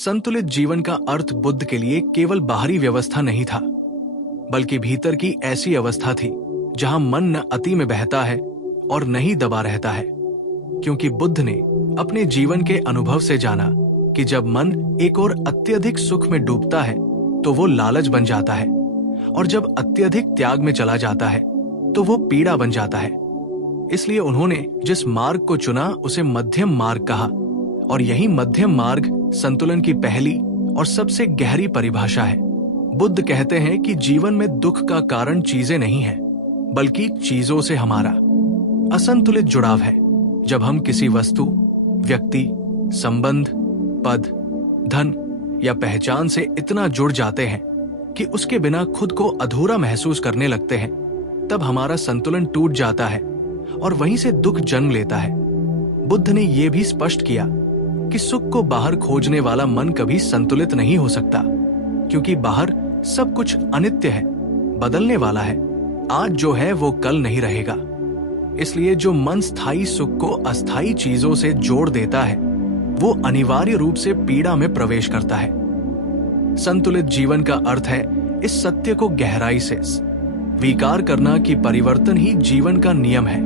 संतुलित जीवन का अर्थ बुद्ध के लिए केवल बाहरी व्यवस्था नहीं था, बल्कि भीतर की ऐसी अवस्था थी जहां मन न अति में बहता है और न ही दबा रहता है। क्योंकि बुद्ध ने अपने जीवन के अनुभव से जाना कि जब मन एक और अत्यधिक सुख में डूबता है तो वो लालच बन जाता है, और जब अत्यधिक त्याग में चला जाता है तो वो पीड़ा बन जाता है। इसलिए उन्होंने जिस मार्ग को चुना उसे मध्यम मार्ग कहा, और यही मध्यम मार्ग संतुलन की पहली और सबसे गहरी परिभाषा है। बुद्ध कहते हैं कि जीवन में दुख का कारण चीजें नहीं है, बल्कि चीजों से हमारा असंतुलित जुड़ाव है। जब हम किसी वस्तु, व्यक्ति, संबंध, पद, धन या पहचान से इतना जुड़ जाते हैं कि उसके बिना खुद को अधूरा महसूस करने लगते हैं, तब हमारा संतुलन टूट जाता है और वहीं से दुख जन्म लेता है। बुद्ध ने यह भी स्पष्ट किया कि सुख को बाहर खोजने वाला मन कभी संतुलित नहीं हो सकता, क्योंकि बाहर सब कुछ अनित्य है, बदलने वाला है। आज जो है वो कल नहीं रहेगा। इसलिए जो मन स्थायी सुख को अस्थायी चीजों से जोड़ देता है, वो अनिवार्य रूप से पीड़ा में प्रवेश करता है। संतुलित जीवन का अर्थ है इस सत्य को गहराई से स्वीकार करना कि परिवर्तन ही जीवन का नियम है,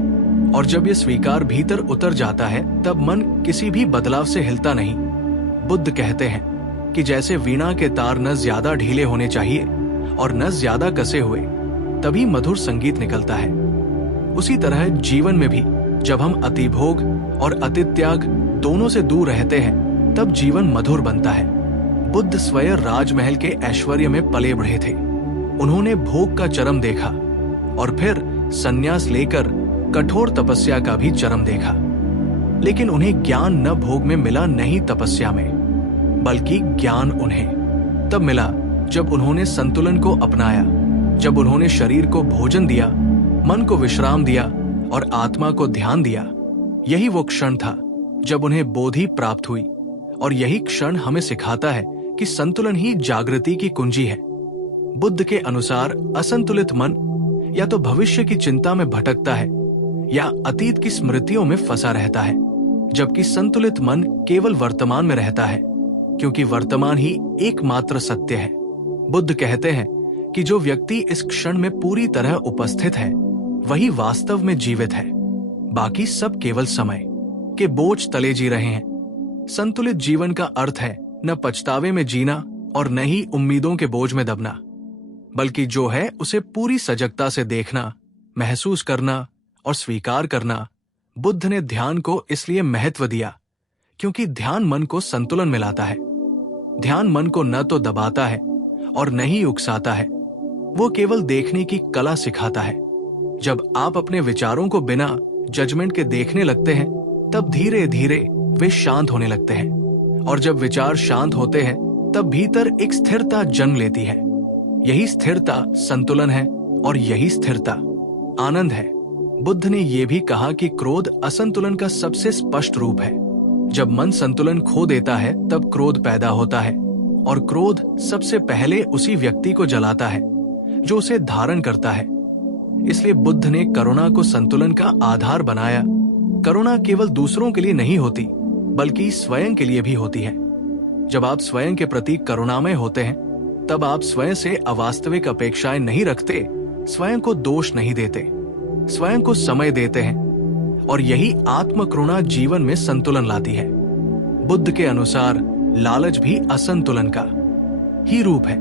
और जब यह स्वीकार भीतर उतर जाता है तब मन किसी भी बदलाव से हिलता नहीं। बुद्ध कहते हैं कि जैसे वीणा के तार न ज्यादा ढीले होने चाहिए और न ज्यादा कसे हुए, तभी मधुर संगीत निकलता है, उसी तरह जीवन में भी जब हम अतिभोग और अतित्याग दोनों से दूर रहते हैं तब जीवन मधुर बनता है। बुद्ध स्वयं राजमहल के ऐश्वर्य में पले बढ़े थे। उन्होंने भोग का चरम देखा और फिर संन्यास लेकर कठोर तपस्या का भी चरम देखा। लेकिन उन्हें ज्ञान न भोग में मिला, नहीं तपस्या में, बल्कि ज्ञान उन्हें तब मिला जब उन्होंने संतुलन को अपनाया, जब उन्होंने शरीर को भोजन दिया, मन को विश्राम दिया और आत्मा को ध्यान दिया। यही वो क्षण था जब उन्हें बोधि प्राप्त हुई, और यही क्षण हमें सिखाता है कि संतुलन ही जागृति की कुंजी है। बुद्ध के अनुसार असंतुलित मन या तो भविष्य की चिंता में भटकता है या अतीत की स्मृतियों में फंसा रहता है, जबकि संतुलित मन केवल वर्तमान में रहता है, क्योंकि वर्तमान ही एकमात्र सत्य है। बुद्ध कहते हैं कि जो व्यक्ति इस क्षण में पूरी तरह उपस्थित है वही वास्तव में जीवित है, बाकी सब केवल समय के बोझ तले जी रहे हैं। संतुलित जीवन का अर्थ है न पछतावे में जीना और न ही उम्मीदों के बोझ में दबना, बल्कि जो है उसे पूरी सजगता से देखना, महसूस करना और स्वीकार करना। बुद्ध ने ध्यान को इसलिए महत्व दिया क्योंकि ध्यान मन को संतुलन में लाता है। ध्यान मन को न तो दबाता है और न ही उकसाता है, वो केवल देखने की कला सिखाता है। जब आप अपने विचारों को बिना जजमेंट के देखने लगते हैं तब धीरे धीरे वे शांत होने लगते हैं, और जब विचार शांत होते हैं तब भीतर एक स्थिरता जन्म लेती है। यही स्थिरता संतुलन है और यही स्थिरता आनंद है। बुद्ध ने यह भी कहा कि क्रोध असंतुलन का सबसे स्पष्ट रूप है। जब मन संतुलन खो देता है तब क्रोध पैदा होता है, और क्रोध सबसे पहले उसी व्यक्ति को जलाता है जो उसे धारण करता है। इसलिए बुद्ध ने करुणा को संतुलन का आधार बनाया। करुणा केवल दूसरों के लिए नहीं होती, बल्कि स्वयं के लिए भी होती है। जब आप स्वयं के प्रति करुणामय होते हैं तब आप स्वयं से अवास्तविक अपेक्षाएं नहीं रखते, स्वयं को दोष नहीं देते, स्वयं को समय देते हैं, और यही आत्मकरुणा जीवन में संतुलन लाती है। बुद्ध के अनुसार लालच भी असंतुलन का ही रूप है,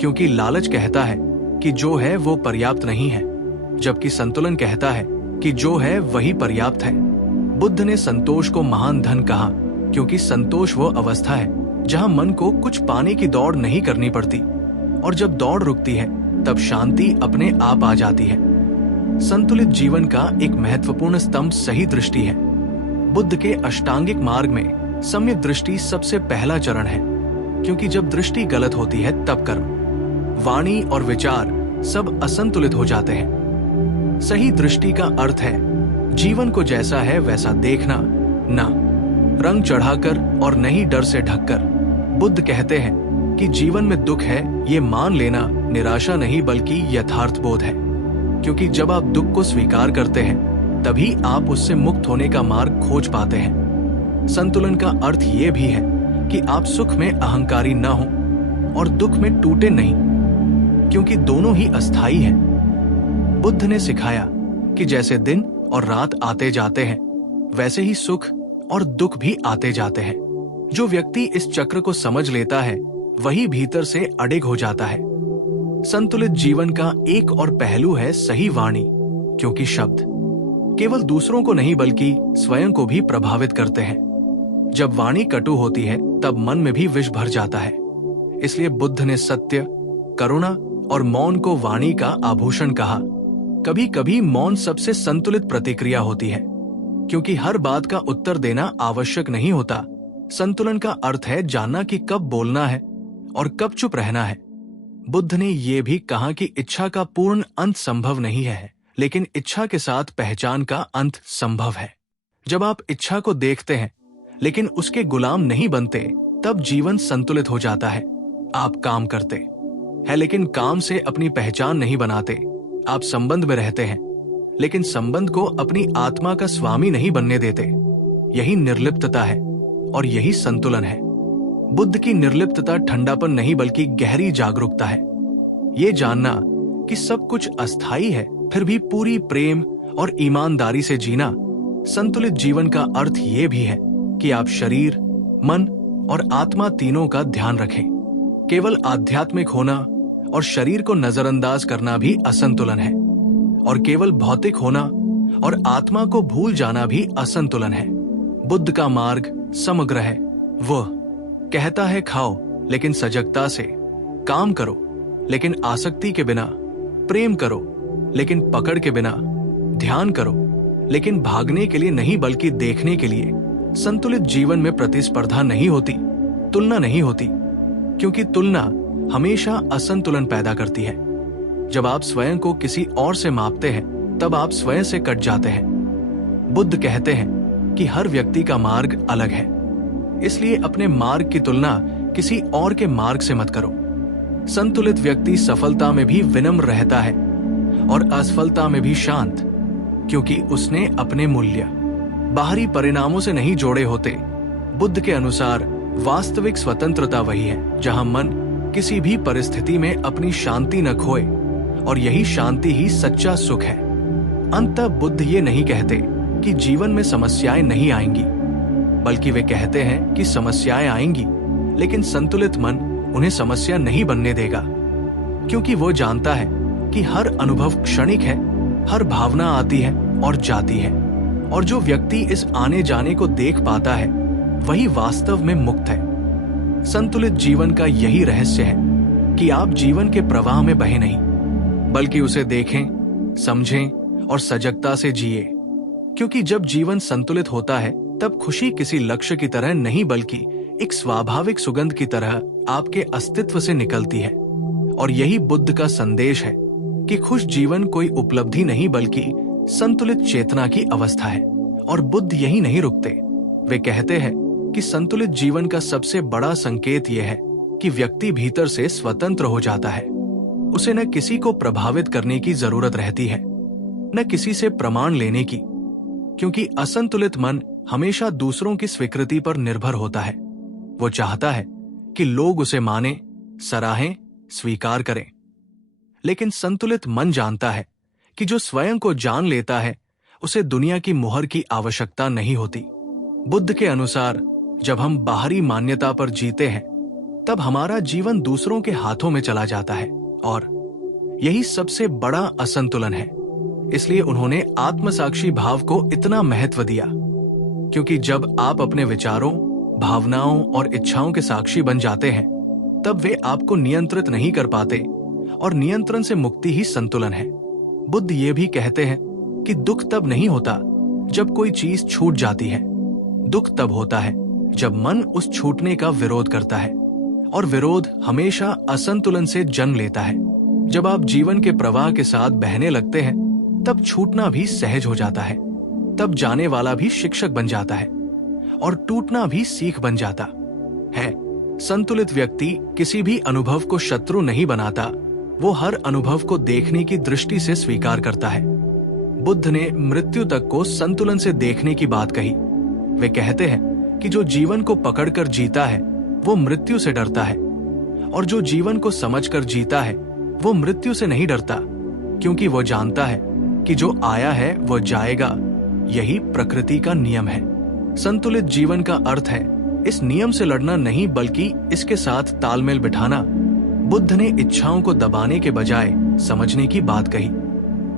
क्योंकि लालच कहता है कि जो है वो पर्याप्त नहीं है, जबकि संतुलन कहता है कि जो है वही पर्याप्त है। बुद्ध ने संतोष को महान धन कहा, क्योंकि संतोष वो अवस्था है जहां मन को कुछ पाने की दौड़ नहीं करनी पड़ती, और जब दौड़ रुकती है तब शांति अपने आप आ जाती है। संतुलित जीवन का एक महत्वपूर्ण स्तंभ सही दृष्टि है। बुद्ध के अष्टांगिक मार्ग में सम्यक दृष्टि सबसे पहला चरण है, क्योंकि जब दृष्टि गलत होती है तब कर्म, वाणी और विचार सब असंतुलित हो जाते हैं। सही दृष्टि का अर्थ है जीवन को जैसा है वैसा देखना, ना रंग चढ़ाकर और नहीं डर से ढककर। बुद्ध कहते हैं कि जीवन में दुख है ये मान लेना निराशा नहीं बल्कि यथार्थ बोध है, क्योंकि जब आप दुख को स्वीकार करते हैं तभी आप उससे मुक्त होने का मार्ग खोज पाते हैं। संतुलन का अर्थ ये भी है कि आप सुख में अहंकारी न हो और दुख में टूटे नहीं, क्योंकि दोनों ही अस्थाई हैं। बुद्ध ने सिखाया कि जैसे दिन और रात आते जाते हैं, वैसे ही सुख और दुख भी आते जाते हैं। जो व्यक्ति इस चक्र को समझ लेता है वही भीतर से अडिग हो जाता है। संतुलित जीवन का एक और पहलू है सही वाणी, क्योंकि शब्द केवल दूसरों को नहीं बल्कि स्वयं को भी प्रभावित करते हैं। जब वाणी कटु होती है तब मन में भी विष भर जाता है। इसलिए बुद्ध ने सत्य, करुणा और मौन को वाणी का आभूषण कहा। कभी कभी मौन सबसे संतुलित प्रतिक्रिया होती है, क्योंकि हर बात का उत्तर देना आवश्यक नहीं होता। संतुलन का अर्थ है जानना कि कब बोलना है और कब चुप रहना है। बुद्ध ने यह भी कहा कि इच्छा का पूर्ण अंत संभव नहीं है, लेकिन इच्छा के साथ पहचान का अंत संभव है। जब आप इच्छा को देखते हैं लेकिन उसके गुलाम नहीं बनते, तब जीवन संतुलित हो जाता है। आप काम करते हैं लेकिन काम से अपनी पहचान नहीं बनाते। आप संबंध में रहते हैं लेकिन संबंध को अपनी आत्मा का स्वामी नहीं बनने देते। यही निर्लिप्तता है और यही संतुलन है। बुद्ध की निर्लिप्तता ठंडापन नहीं बल्कि गहरी जागरूकता है। ये जानना कि सब कुछ अस्थाई है फिर भी पूरी प्रेम और ईमानदारी से जीना। संतुलित जीवन का अर्थ ये भी है कि आप शरीर, मन और आत्मा तीनों का ध्यान रखें। केवल आध्यात्मिक होना और शरीर को नजरअंदाज करना भी असंतुलन है, और केवल भौतिक होना और आत्मा को भूल जाना भी असंतुलन है। बुद्ध का मार्ग समग्र है। वह कहता है खाओ लेकिन सजगता से, काम करो लेकिन आसक्ति के बिना, प्रेम करो लेकिन पकड़ के बिना, ध्यान करो लेकिन भागने के लिए नहीं बल्कि देखने के लिए। संतुलित जीवन में प्रतिस्पर्धा नहीं होती, तुलना नहीं होती, क्योंकि तुलना हमेशा असंतुलन पैदा करती है। जब आप स्वयं को किसी और से मापते हैं तब आप स्वयं से कट जाते हैं। बुद्ध कहते हैं कि हर व्यक्ति का मार्ग अलग है, इसलिए अपने मार्ग की तुलना किसी और के मार्ग से मत करो। संतुलित व्यक्ति सफलता में भी विनम्र रहता है और असफलता में भी शांत, क्योंकि उसने अपने मूल्य बाहरी परिणामों से नहीं जोड़े होते। बुद्ध के अनुसार वास्तविक स्वतंत्रता वही है जहां मन किसी भी परिस्थिति में अपनी शांति न खोए, और यही शांति ही सच्चा सुख है। अंततः बुद्ध ये नहीं कहते कि जीवन में समस्याएं नहीं आएंगी, बल्कि वे कहते हैं कि समस्याएं आएंगी, लेकिन संतुलित मन उन्हें समस्या नहीं बनने देगा, क्योंकि वो जानता है कि हर अनुभव क्षणिक है, हर भावना आती है और जाती है, और जो व्यक्ति इस आने जाने को देख पाता है वही वास्तव में मुक्त है। संतुलित जीवन का यही रहस्य है कि आप जीवन के प्रवाह में बहे नहीं, बल्कि उसे देखें, समझें और सजगता से जिए। क्योंकि जब जीवन संतुलित होता है तब खुशी किसी लक्ष्य की तरह नहीं बल्कि एक स्वाभाविक सुगंध की तरह आपके अस्तित्व से निकलती है। और यही बुद्ध का संदेश है कि खुश जीवन कोई उपलब्धि नहीं बल्कि संतुलित चेतना की अवस्था है। और बुद्ध यही नहीं रुकते, वे कहते हैं कि संतुलित जीवन का सबसे बड़ा संकेत यह है कि व्यक्ति भीतर से स्वतंत्र हो जाता है। उसे न किसी को प्रभावित करने की जरूरत रहती है, न किसी से प्रमाण लेने की, क्योंकि असंतुलित मन हमेशा दूसरों की स्वीकृति पर निर्भर होता है। वो चाहता है कि लोग उसे माने, सराहें, स्वीकार करें। लेकिन संतुलित मन जानता है कि जो स्वयं को जान लेता है उसे दुनिया की मुहर की आवश्यकता नहीं होती। बुद्ध के अनुसार जब हम बाहरी मान्यता पर जीते हैं तब हमारा जीवन दूसरों के हाथों में चला जाता है, और यही सबसे बड़ा असंतुलन है। इसलिए उन्होंने आत्मसाक्षी भाव को इतना महत्व दिया, क्योंकि जब आप अपने विचारों, भावनाओं और इच्छाओं के साक्षी बन जाते हैं तब वे आपको नियंत्रित नहीं कर पाते, और नियंत्रण से मुक्ति ही संतुलन है। बुद्ध ये भी कहते हैं कि दुख तब नहीं होता जब कोई चीज छूट जाती है, दुख तब होता है जब मन उस छूटने का विरोध करता है, और विरोध हमेशा असंतुलन से जन्म लेता है। जब आप जीवन के प्रवाह के साथ बहने लगते हैं तब छूटना भी सहज हो जाता है, तब जाने वाला भी शिक्षक बन जाता है और टूटना भी सीख बन जाता है। संतुलित व्यक्ति किसी भी अनुभव को शत्रु नहीं बनाता, वो हर अनुभव को देखने की दृष्टि से स्वीकार करता है। बुद्ध ने मृत्यु तक को संतुलन से देखने की बात कही। वे कहते हैं कि जो जीवन को पकड़कर जीता है वो मृत्यु से डरता है, और जो जीवन को समझकर जीता है वो मृत्यु से नहीं डरता, क्योंकि वो जानता है कि जो आया है वो जाएगा। यही प्रकृति का नियम है। संतुलित जीवन का अर्थ है इस नियम से लड़ना नहीं, बल्कि इसके साथ तालमेल बिठाना। बुद्ध ने इच्छाओं को दबाने के बजाय समझने की बात कही,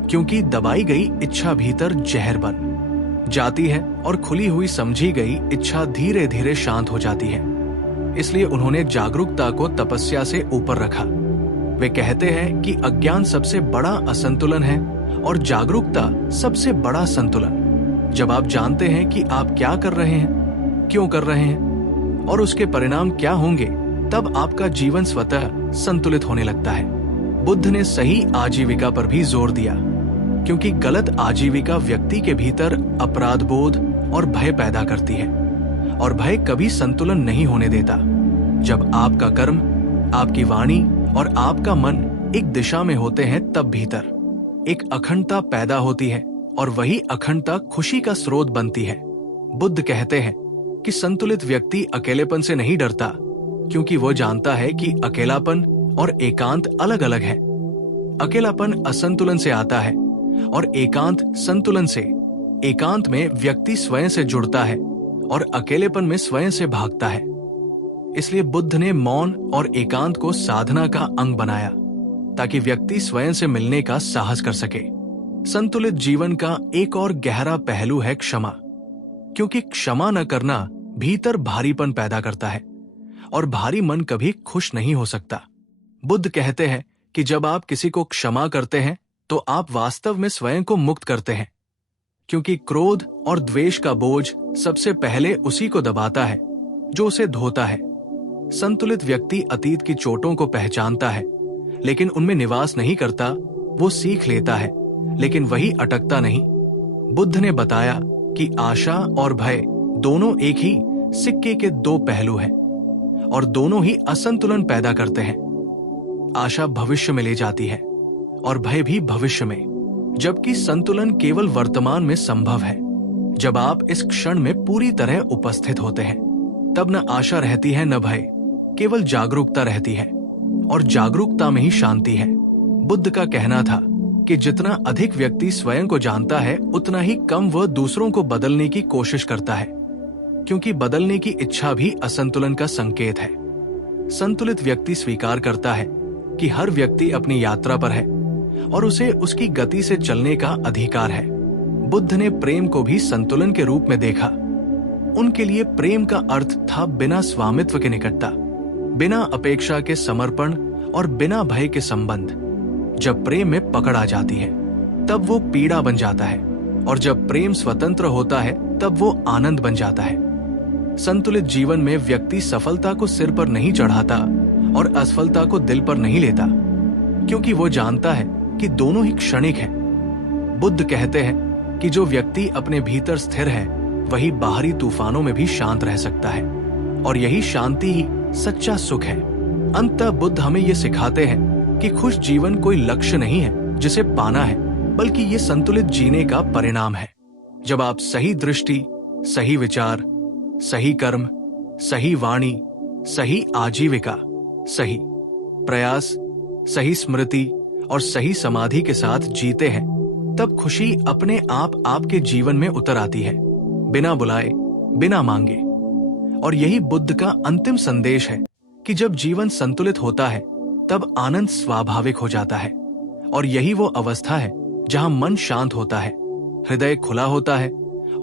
क्योंकि दबाई गई इच्छा भीतर जहर बन जाती है और खुली हुई समझी गई इच्छा धीरे धीरे शांत हो जाती है। इसलिए उन्होंने जागरूकता को तपस्या से ऊपर रखा। वे कहते हैं कि अज्ञान सबसे बड़ा असंतुलन है और जागरूकता सबसे बड़ा संतुलन। जब आप जानते हैं कि आप क्या कर रहे हैं, क्यों कर रहे हैं और उसके परिणाम क्या होंगे, तब आपका जीवन स्वतः संतुलित होने लगता है। बुद्ध ने सही आजीविका पर भी जोर दिया, क्योंकि गलत आजीविका व्यक्ति के भीतर अपराध बोध और भय पैदा करती है, और भय कभी संतुलन नहीं होने देता। जब आपका कर्म, आपकी वाणी और आपका मन एक दिशा में होते हैं, तब भीतर एक अखंडता पैदा होती है, और वही अखंडता खुशी का स्रोत बनती है। बुद्ध कहते हैं कि संतुलित व्यक्ति अकेलेपन से नहीं डरता, क्योंकि वो जानता है कि अकेलापन और एकांत अलग अलग है। अकेलापन असंतुलन से आता है और एकांत संतुलन से। एकांत में व्यक्ति स्वयं से जुड़ता है और अकेलेपन में स्वयं से भागता है। इसलिए बुद्ध ने मौन और एकांत को साधना का अंग बनाया, ताकि व्यक्ति स्वयं से मिलने का साहस कर सके। संतुलित जीवन का एक और गहरा पहलू है क्षमा, क्योंकि क्षमा न करना भीतर भारीपन पैदा करता है, और भारी मन कभी खुश नहीं हो सकता। बुद्ध कहते हैं कि जब आप किसी को क्षमा करते हैं तो आप वास्तव में स्वयं को मुक्त करते हैं, क्योंकि क्रोध और द्वेष का बोझ सबसे पहले उसी को दबाता है जो उसे धोता है। संतुलित व्यक्ति अतीत की चोटों को पहचानता है, लेकिन उनमें निवास नहीं करता। वो सीख लेता है, लेकिन वही अटकता नहीं। बुद्ध ने बताया कि आशा और भय दोनों एक ही सिक्के के दो पहलू हैं, और दोनों ही असंतुलन पैदा करते हैं। आशा भविष्य में ले जाती है और भय भी भविष्य में, जबकि संतुलन केवल वर्तमान में संभव है। जब आप इस क्षण में पूरी तरह उपस्थित होते हैं, तब न आशा रहती है न भय, केवल जागरूकता रहती है, और जागरूकता में ही शांति है। बुद्ध का कहना था कि जितना अधिक व्यक्ति स्वयं को जानता है, उतना ही कम वह दूसरों को बदलने की कोशिश करता है, क्योंकि बदलने की इच्छा भी असंतुलन का संकेत है। संतुलित व्यक्ति स्वीकार करता है कि हर व्यक्ति अपनी यात्रा पर है और उसे उसकी गति से चलने का अधिकार है। बुद्ध ने प्रेम को भी संतुलन के रूप में देखा। उनके लिए प्रेम का अर्थ था बिना स्वामित्व के निकटता, बिना अपेक्षा के समर्पण और बिना भय के संबंध। जब प्रेम में पकड़ आ जाती है, तब वो पीड़ा बन जाता है, और जब प्रेम स्वतंत्र होता है, तब वो आनंद बन जाता है। संतुलित जीवन में व्यक्ति सफलता को सिर पर नहीं चढ़ाता और असफलता को दिल पर नहीं लेता, क्योंकि वो जानता है कि दोनों ही क्षणिक हैं। बुद्ध कहते हैं कि जो व्यक्ति अपने भीतर स्थिर है, वही बाहरी तूफानों में भी शांत रह सकता है, और यही शांति ही सच्चा सुख है। अंततः बुद्ध हमें ये सिखाते हैं कि खुश जीवन कोई लक्ष्य नहीं है जिसे पाना है, बल्कि ये संतुलित जीने का परिणाम है। जब आप सही दृष्टि, सही विचार, सही कर्म, सही वाणी, सही आजीविका, सही प्रयास, सही स्मृति और सही समाधि के साथ जीते हैं, तब खुशी अपने आप आपके जीवन में उतर आती है, बिना बुलाए, बिना मांगे। और यही बुद्ध का अंतिम संदेश है कि जब जीवन संतुलित होता है, तब आनंद स्वाभाविक हो जाता है, और यही वो अवस्था है जहां मन शांत होता है, हृदय खुला होता है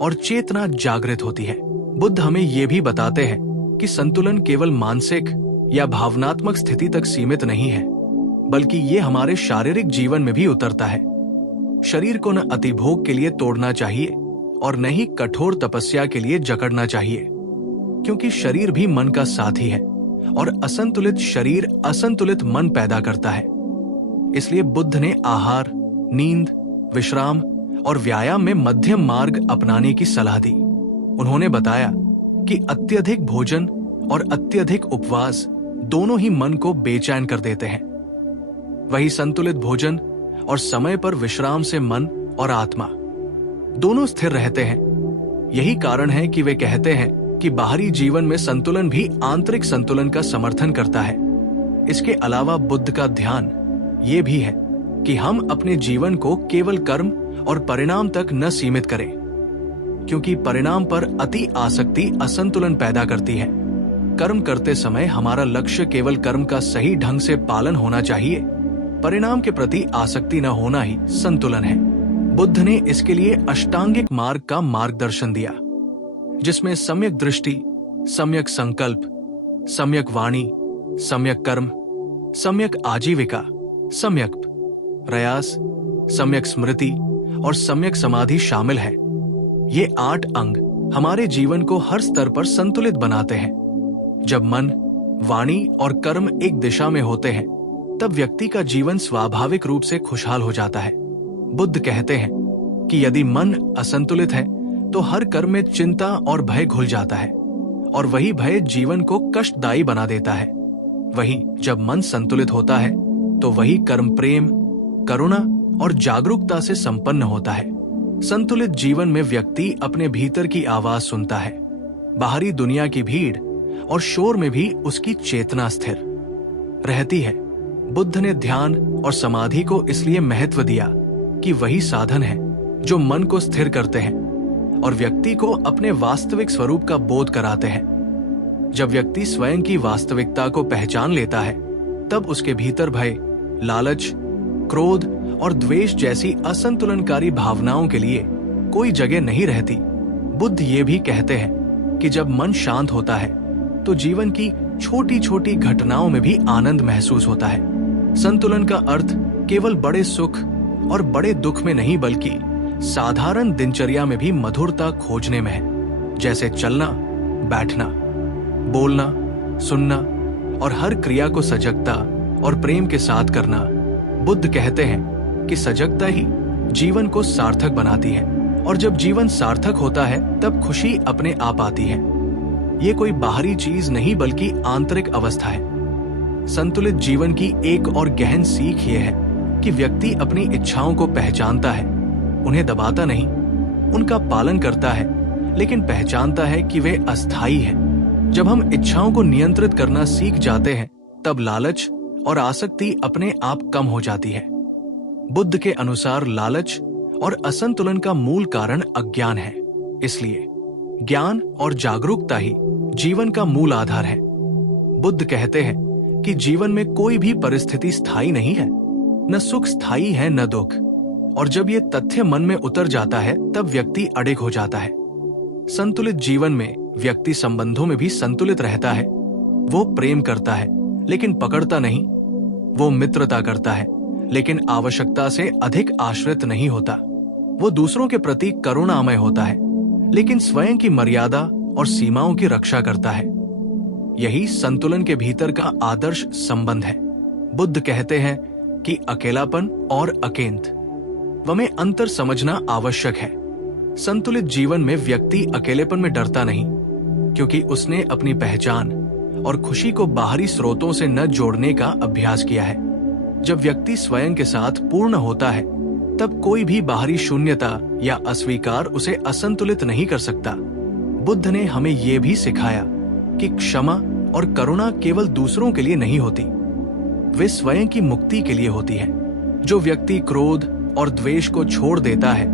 और चेतना जागृत होती है। बुद्ध हमें ये भी बताते हैं कि संतुलन केवल मानसिक या भावनात्मक स्थिति तक सीमित नहीं है, बल्कि ये हमारे शारीरिक जीवन में भी उतरता है। शरीर को न अतिभोग के लिए तोड़ना चाहिए और न ही कठोर तपस्या के लिए जकड़ना चाहिए, क्योंकि शरीर भी मन का साथी है, और असंतुलित शरीर असंतुलित मन पैदा करता है। इसलिए बुद्ध ने आहार, नींद, विश्राम और व्यायाम में मध्यम मार्ग अपनाने की सलाह दी। उन्होंने बताया कि अत्यधिक भोजन और अत्यधिक उपवास दोनों ही मन को बेचैन कर देते हैं। वही संतुलित भोजन और समय पर विश्राम से मन और आत्मा दोनों स्थिर रहते हैं। यही कारण है कि वे कहते हैं कि बाहरी जीवन में संतुलन भी आंतरिक संतुलन का समर्थन करता है। इसके अलावा बुद्ध का ध्यान ये भी है कि हम अपने जीवन को केवल कर्म और परिणाम तक न सीमित करें, क्योंकि परिणाम पर अति आसक्ति असंतुलन पैदा करती है। कर्म करते समय हमारा लक्ष्य केवल कर्म का सही ढंग से पालन होना चाहिए, परिणाम के प्रति आसक्ति न होना ही संतुलन है। बुद्ध ने इसके लिए अष्टांगिक मार्ग का मार्गदर्शन दिया, जिसमें सम्यक दृष्टि, सम्यक संकल्प, सम्यक वाणी, सम्यक कर्म, सम्यक आजीविका, सम्यक प्रयास, सम्यक स्मृति और सम्यक समाधि शामिल है। ये 8 अंग हमारे जीवन को हर स्तर पर संतुलित बनाते हैं। जब मन, वाणी और कर्म एक दिशा में होते हैं, तब व्यक्ति का जीवन स्वाभाविक रूप से खुशहाल हो जाता है। बुद्ध कहते हैं कि यदि मन असंतुलित है तो हर कर्म में चिंता और भय घुल जाता है, और वही भय जीवन को कष्टदायी बना देता है। वहीं जब मन संतुलित होता है तो वही कर्म प्रेम, करुणा और जागरूकता से संपन्न होता है। संतुलित जीवन में व्यक्ति अपने भीतर की आवाज सुनता है। बाहरी दुनिया की भीड़ और शोर में भी उसकी चेतना स्थिर रहती है। बुद्ध ने ध्यान और समाधि को इसलिए महत्व दिया कि वही साधन है जो मन को स्थिर करते हैं और व्यक्ति को अपने वास्तविक स्वरूप का बोध कराते हैं। जब व्यक्ति स्वयं की वास्तविकता को पहचान लेता है, तब उसके भीतर भय, लालच, क्रोध और द्वेष जैसी असंतुलनकारी भावनाओं के लिए कोई जगह नहीं रहती। बुद्ध ये भी कहते हैं कि जब मन शांत होता है तो जीवन की छोटी छोटी घटनाओं में भी आनंद महसूस होता है। संतुलन का अर्थ केवल बड़े सुख और बड़े दुख में नहीं, बल्कि साधारण दिनचर्या में भी मधुरता खोजने में है। जैसे चलना, बैठना, बोलना, सुनना और हर क्रिया को सजगता और प्रेम के साथ करना। बुद्ध कहते हैं कि सजगता ही जीवन को सार्थक बनाती है, और जब जीवन सार्थक होता है तब खुशी अपने आप आती है। ये कोई बाहरी चीज नहीं, बल्कि आंतरिक अवस्था है। संतुलित जीवन की एक और गहन सीख ये है कि व्यक्ति अपनी इच्छाओं को पहचानता है, उन्हें दबाता नहीं, उनका पालन करता है, लेकिन पहचानता है कि वे अस्थायी हैं। जब हम इच्छाओं को नियंत्रित करना सीख जाते हैं, तब लालच और आसक्ति अपने आप कम हो जाती है। बुद्ध के अनुसार लालच और असंतुलन का मूल कारण अज्ञान है। इसलिए ज्ञान और जागरूकता ही जीवन का मूल आधार है। बुद्ध कहते हैं कि जीवन में कोई भी परिस्थिति स्थायी नहीं है, न सुख स्थायी है न दुख, और जब ये तथ्य मन में उतर जाता है तब व्यक्ति अडिग हो जाता है। संतुलित जीवन में व्यक्ति संबंधों में भी संतुलित रहता है। वो प्रेम करता है लेकिन पकड़ता नहीं, वो मित्रता करता है लेकिन आवश्यकता से अधिक आश्रित नहीं होता, वो दूसरों के प्रति करुणामय होता है लेकिन स्वयं की मर्यादा और सीमाओं की रक्षा करता है। यही संतुलन के भीतर का आदर्श संबंध है। बुद्ध कहते हैं कि अकेलापन और अकेंत में अंतर समझना आवश्यक है। संतुलित जीवन में व्यक्ति अकेलेपन में डरता नहीं, क्योंकि उसने अपनी पहचान और खुशी को बाहरी स्रोतों से न जोड़ने का अभ्यास किया है। जब व्यक्ति स्वयं के साथ पूर्ण होता है, तब कोई भी बाहरी शून्यता या अस्वीकार उसे असंतुलित नहीं कर सकता। बुद्ध ने हमें यह भी सिखाया कि क्षमा और करुणा केवल दूसरों के लिए नहीं होती, वे स्वयं की मुक्ति के लिए होती है। जो व्यक्ति क्रोध और द्वेष को छोड़ देता है,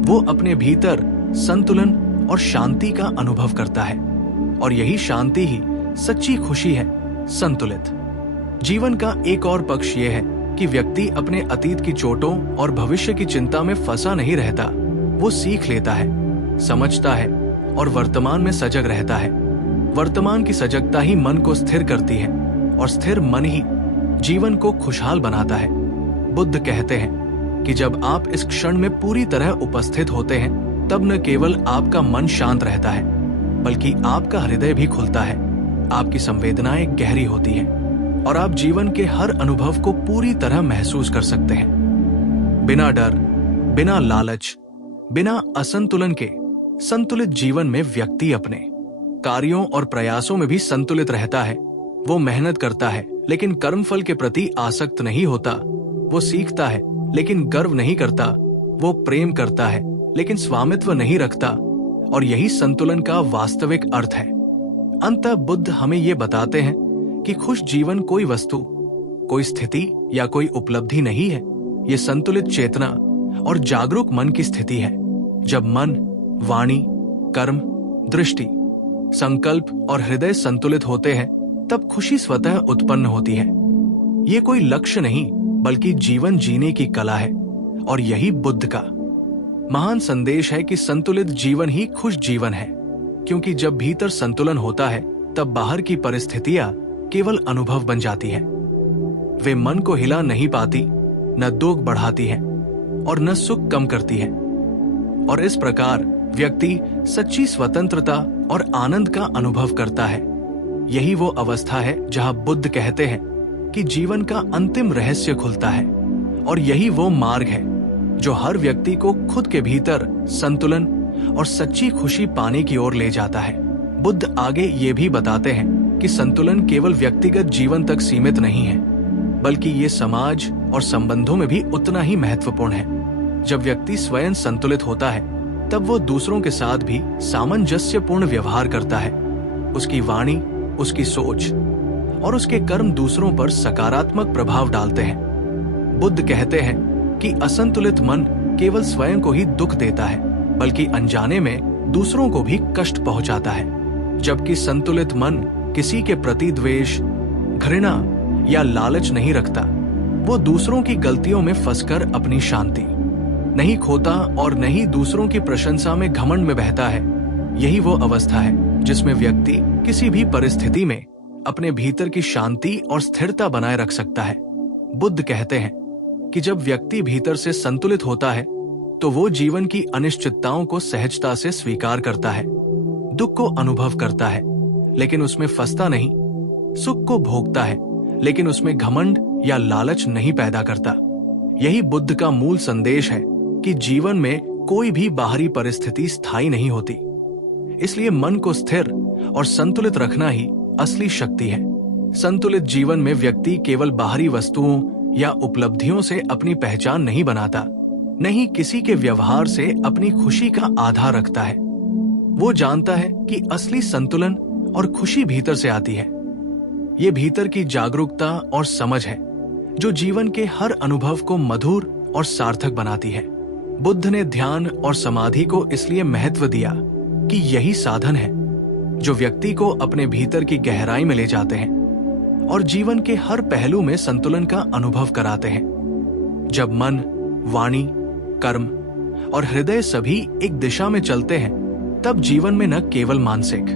वो अपने भीतर संतुलन और शांति का अनुभव करता है, और यही शांति ही सच्ची खुशी है। संतुलित जीवन का एक और पक्ष ये है कि व्यक्ति अपने अतीत की चोटों और भविष्य की चिंता में फंसा नहीं रहता। वो सीख लेता है, समझता है और वर्तमान में सजग रहता है। वर्तमान की सजगता ही मन को स्थिर करती है, और स्थिर मन ही जीवन को खुशहाल बनाता है। बुद्ध कहते हैं कि जब आप इस क्षण में पूरी तरह उपस्थित होते हैं, तब न केवल आपका मन शांत रहता है, बल्कि आपका हृदय भी खुलता है, आपकी संवेदनाएं गहरी होती हैं, और आप जीवन के हर अनुभव को पूरी तरह महसूस कर सकते हैं। बिना डर, बिना लालच, बिना असंतुलन के संतुलित जीवन में व्यक्ति अपने कार्यों और प्रयासों में भी संतुलित रहता है। वो मेहनत करता है लेकिन कर्मफल के प्रति आसक्त नहीं होता। वो सीखता है लेकिन गर्व नहीं करता। वो प्रेम करता है लेकिन स्वामित्व नहीं रखता। और यही संतुलन का वास्तविक अर्थ है। अंततः बुद्ध हमें ये बताते हैं कि खुश जीवन कोई वस्तु, कोई स्थिति या कोई उपलब्धि नहीं है। ये संतुलित चेतना और जागरूक मन की स्थिति है। जब मन, वाणी, कर्म, दृष्टि, संकल्प और हृदय संतुलित होते हैं, तब खुशी स्वतः उत्पन्न होती है। ये कोई लक्ष्य नहीं, बल्कि जीवन जीने की कला है। और यही बुद्ध का महान संदेश है कि संतुलित जीवन ही खुश जीवन है। क्योंकि जब भीतर संतुलन होता है, तब बाहर की परिस्थितियां केवल अनुभव बन जाती है। वे मन को हिला नहीं पाती, न दुख बढ़ाती है और न सुख कम करती है। और इस प्रकार व्यक्ति सच्ची स्वतंत्रता और आनंद का अनुभव करता है। यही वो अवस्था है जहां बुद्ध कहते हैं कि जीवन का अंतिम रहस्य खुलता है। और यही वो मार्ग है जो हर व्यक्ति को खुद के भीतर संतुलन और सच्ची खुशी पाने की ओर ले जाता है। बुद्ध आगे ये भी बताते हैं कि संतुलन केवल व्यक्तिगत जीवन तक सीमित नहीं है, बल्कि ये समाज और संबंधों में भी उतना ही महत्वपूर्ण है। जब व्यक्ति स्वयं संतुलित होता है, तब वो दूसरों के साथ भी सामंजस्यपूर्ण व्यवहार करता है। उसकी वाणी, उसकी सोच और उसके कर्म दूसरों पर सकारात्मक प्रभाव डालते हैं। बुद्ध कहते हैं कि असंतुलित मन केवल स्वयं को ही दुख देता है, बल्कि अनजाने में दूसरों को भी कष्ट पहुंचाता है। जबकि संतुलित मन किसी के प्रति द्वेष, घृणा या लालच नहीं रखता। वो दूसरों की गलतियों में फंसकर अपनी शांति नहीं खोता और न ही दूसरों की प्रशंसा में घमंड में बहता है। यही वो अवस्था है जिसमें व्यक्ति किसी भी परिस्थिति में अपने भीतर की शांति और स्थिरता बनाए रख सकता है। बुद्ध कहते हैं कि जब व्यक्ति भीतर से संतुलित होता है, तो वो जीवन की अनिश्चितताओं को सहजता से स्वीकार करता है, दुख को अनुभव करता है लेकिन उसमें फंसता नहीं, सुख को भोगता है लेकिन उसमें घमंड या लालच नहीं पैदा करता। यही बुद्ध का मूल संदेश है कि जीवन में कोई भी बाहरी परिस्थिति स्थायी नहीं होती। इसलिए मन को स्थिर और संतुलित रखना ही असली शक्ति है। संतुलित जीवन में व्यक्ति केवल बाहरी वस्तुओं या उपलब्धियों से अपनी पहचान नहीं बनाता, नहीं किसी के व्यवहार से अपनी खुशी का आधार रखता है। वो जानता है कि असली संतुलन और खुशी भीतर से आती है। ये भीतर की जागरूकता और समझ है जो जीवन के हर अनुभव को मधुर और सार्थक बनाती है। बुद्ध ने ध्यान और समाधि को इसलिए महत्व दिया कि यही साधन है जो व्यक्ति को अपने भीतर की गहराई में ले जाते हैं और जीवन के हर पहलू में संतुलन का अनुभव कराते हैं। जब मन, वाणी, कर्म और हृदय सभी एक दिशा में चलते हैं, तब जीवन में न केवल मानसिक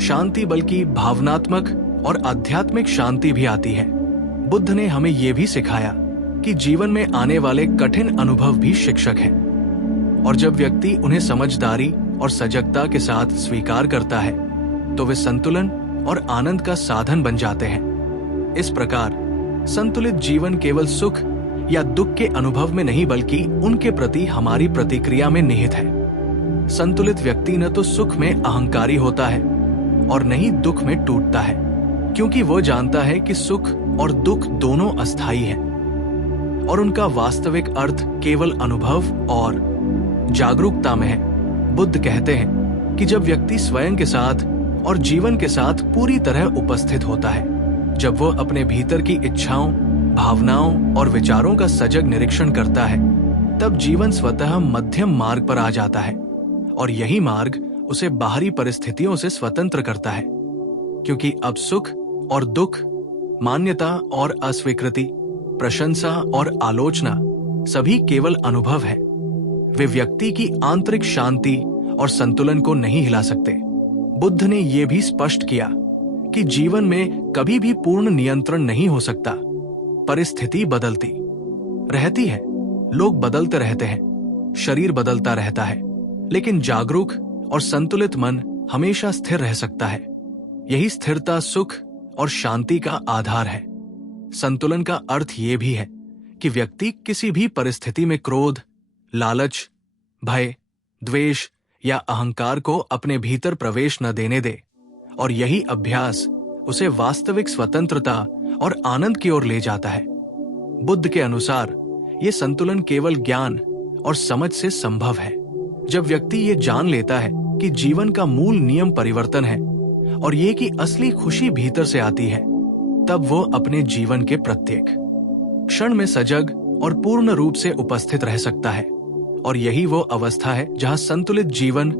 शांति बल्कि भावनात्मक और आध्यात्मिक शांति भी आती है। बुद्ध ने हमें यह भी सिखाया कि जीवन में आने वाले कठिन अनुभव भी शिक्षक हैं, और जब व्यक्ति उन्हें समझदारी और सजगता के साथ स्वीकार करता है, तो वे संतुलन और आनंद का साधन बन जाते हैं। इस प्रकार संतुलित जीवन केवल सुख या दुख के अनुभव में नहीं, बल्कि उनके प्रति हमारी प्रतिक्रिया में निहित है। संतुलित व्यक्ति न तो सुख में अहंकारी होता है और न ही दुख में टूटता है, क्योंकि वो जानता है कि सुख और दुख दोनों अस्थायी हैं और उनका वास्तविक अर्थ केवल अनुभव और जागरूकता में है। बुद्ध कहते हैं कि जब व्यक्ति स्वयं के साथ और जीवन के साथ पूरी तरह उपस्थित होता है, जब वो अपने भीतर की इच्छाओं, भावनाओं और विचारों का सजग निरीक्षण करता है, तब जीवन स्वतः मध्यम मार्ग पर आ जाता है। और यही मार्ग उसे बाहरी परिस्थितियों से स्वतंत्र करता है, क्योंकि अब सुख और दुख, मान्यता और अस्वीकृति, प्रशंसा और आलोचना सभी केवल अनुभव है। वे व्यक्ति की आंतरिक शांति और संतुलन को नहीं हिला सकते। बुद्ध ने यह भी स्पष्ट किया कि जीवन में कभी भी पूर्ण नियंत्रण नहीं हो सकता। परिस्थिति बदलती रहती है, लोग बदलते रहते हैं, शरीर बदलता रहता है, लेकिन जागरूक और संतुलित मन हमेशा स्थिर रह सकता है। यही स्थिरता सुख और शांति का आधार है। संतुलन का अर्थ ये भी है कि व्यक्ति किसी भी परिस्थिति में क्रोध, लालच, भय, द्वेष या अहंकार को अपने भीतर प्रवेश न देने दे, और यही अभ्यास उसे वास्तविक स्वतंत्रता और आनंद की ओर ले जाता है। बुद्ध के अनुसार ये संतुलन केवल ज्ञान और समझ से संभव है। जब व्यक्ति ये जान लेता है कि जीवन का मूल नियम परिवर्तन है और ये कि असली खुशी भीतर से आती है, तब वो अपने जीवन के प्रत्येक क्षण में सजग और पूर्ण रूप से उपस्थित रह सकता है। और यही वो अवस्था है जहां संतुलित जीवन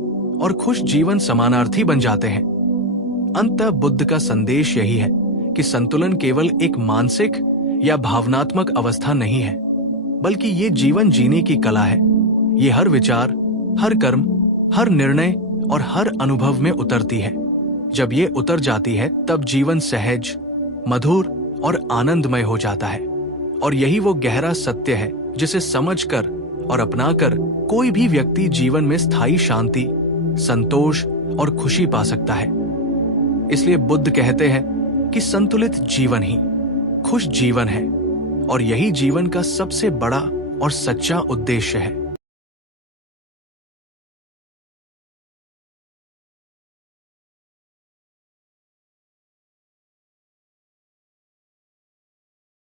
और खुश जीवन समानार्थी बन जाते हैं। अंततः बुद्ध का संदेश यही है कि संतुलन केवल एक मानसिक या भावनात्मक अवस्था नहीं है, बल्कि ये जीवन जीने की कला है। ये हर विचार, हर कर्म, हर निर्णय और हर अनुभव में उतरती है। जब ये उतर जाती है तब जीवन सहज, मधुर और आनंदमय हो जाता है। और यही वो गहरा सत्य है जिसे समझकर और अपनाकर कोई भी व्यक्ति जीवन में स्थायी शांति, संतोष और खुशी पा सकता है। इसलिए बुद्ध कहते हैं कि संतुलित जीवन ही खुश जीवन है, और यही जीवन का सबसे बड़ा और सच्चा उद्देश्य है।